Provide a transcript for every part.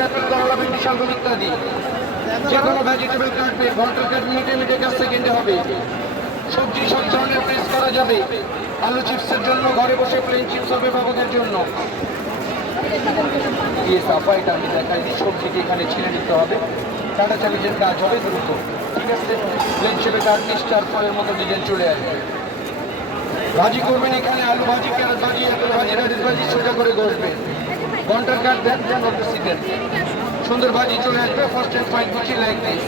Apple করলা ভেন্ডি শালগম ইত্যাদি যে কোনো ভেজিটেবল কাটবে ঘণ্টার কাট মিটে মিটে কাছ সেকেন্ডে হবে। সবজি সব করা যাবে। আলু চিপসের জন্য ঘরে বসে প্লেন চিপস হবে বাবুদের জন্য। দিয়ে দিই, সবজিকে এখানে ছিঁড়ে নিতে হবে। কাটা চালিজের কাজ হবে দ্রুত। ঠিক আছে? প্লেন শেপে কাটলে স্টার ফলের মতো ডিজাইন চলে আসবে। ভাজি করবেন এখানে আলু ভাজি, ক্যারট ভাজি, আপেল ভাজি রাডিস ভাজি, সোজা করে ঘণ্টার কাঠ দেন দেন সিটেন সুন্দর ভাজি চলে আসবে ফার্স্ট অ্যান্ড ফাইন কুচি লাইক দিস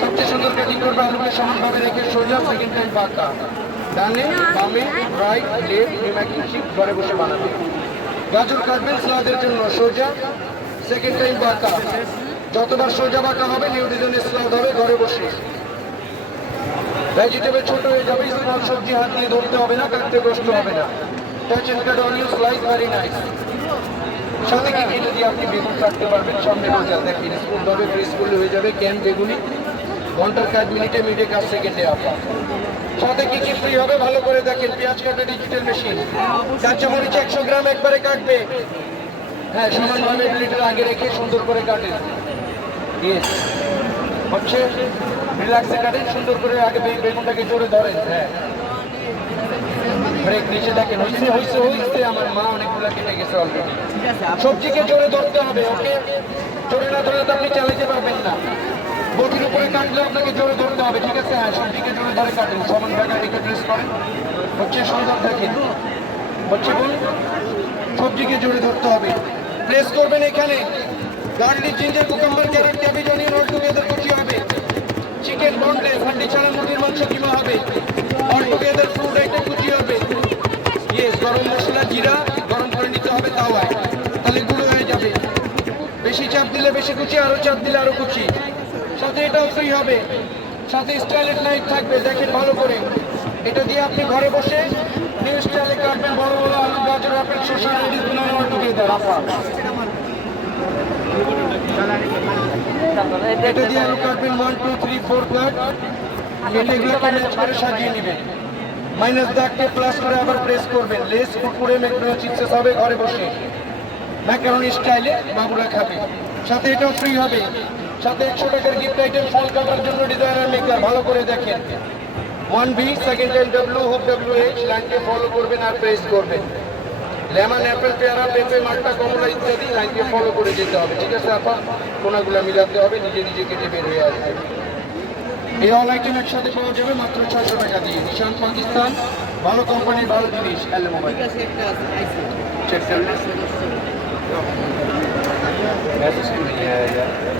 সবচেয়ে সুন্দর কাটিং করবে আলুকে সমানভাবে রেখে সোজা সেকেন্ড টাইম পাকা ডানে, বামে রাইট লেফট মেমাকিং শিপ ঘরে বসে বানাবে। গাজর কাটবেন স্লাদের জন্য, সোজা। সেকেন্ড টাইম বাঁকা। যতবার সোজা বাঁকা হবে নিউ ডিজাইনের স্লাদ হবে, ঘরে বসে। ভেজিটেবল ছোট হয়ে যাবে স্মল সবজি হাত দিয়ে ধরতে হবে না, কাটতে কষ্ট হবে না। Touch and cut onion slice very nice সাথে কি দিয়ে আপনি বেগুন কাটতে পারবেন, সামনে রোজা দেখেন স্কুল হবে ফ্রি স্কুল হয়ে যাবে ক্যান বেগুনি? ঘণ্টার কাজ মিনিটে মিনিটে কাজ সেকেন্ডে আপা সাথে কি কি ফ্রি হবে, ভালো করে দেখেন। পেঁয়াজ কাটা ডিজিটাল মেশিন কাঁচা মরিচ একশো গ্রাম একবারে কাটবে। হ্যাঁ সমানভাবে লিটার আগে রেখে সুন্দর করে কাটেন। হচ্ছে রিল্যাক্সে কাটেন, সুন্দর করে আগে বেগুনটাকে জোরে ধরেন। হ্যাঁ। ব্রেক নিচে দেখেন হইছে হইছে হইছে আমার মা অনেকগুলো কেটে গেছে অলরেডি সবজিকে জোরে ধরতে হবে ওকে? জোরে না ধরলে তো আপনি চালাতে পারবেন না। বটির উপরে কাটলে আপনাকে জোরে ধরতে হবে ঠিক আছে? হ্যাঁ সবজিকে জোরে ধরে কাটেন। সমান জায়গায় রেখে প্রেস করেন। হচ্ছে সুন্দর দেখেন। হচ্ছে বলুন সবজিকে জোরে ধরতে হবে। প্রেস করবেন এখানে। Garlic ginger cucumber carrot cabbage বেশি চাপ দিলে বেশি কুচি আরও চাপ দিলে আরও কুচি সাথে এটাও ফ্রি হবে। সাথে স্টাইলেট নাইট থাকবে দেখেন ভালো করে। এটা দিয়ে আপনি ঘরে বসে নিউ স্টাইলে কাটবেন বড় বড় আলু, গাজর, আপেল, শসা বানানো অল টুগেদার আপা এটা দিয়ে আলু কাটবেন one two three four cut এগুলোকে ম্যাচ করে সাজিয়ে নেবেন। মাইনাস দাগকে প্লাস করে আবার প্রেস করবেন। লেস কুকুরে ম্যাকডোনাল চিপসেস হবে, ঘরে বসে। ম্যাকারনি স্টাইলে বাবুরা খাবে। সাথে এটাও ফ্রি হবে। সাথে একশো টাকার গিফট আইটেম ফল কাটার জন্য ডিজাইনার মেকার ভালো করে দেখেন। One B second time W hook W H লাইনকে ফলো করবেন আর প্রেস করবেন। লেমন অ্যাপেল পেয়ারা পেঁপে মাল্টা কমলা ইত্যাদি লাইনকে ফলো করে যেতে হবে। ঠিক আছে আপা? কোনাগুলো মিলাতে হবে নিজে নিজে কেটে বের হয়ে আসবে। এই অল আইটেম একসাথে পাওয়া যাবে মাত্র ছয়শো টাকা দিয়ে। নিশান পাকিস্তান ভালো কোম্পানির ভালো জিনিস এল মোবাইল চেক ਮੈਸੇਜ ਕਿਉਂ ਨਹੀਂ ਆਇਆ ਯਾਰ।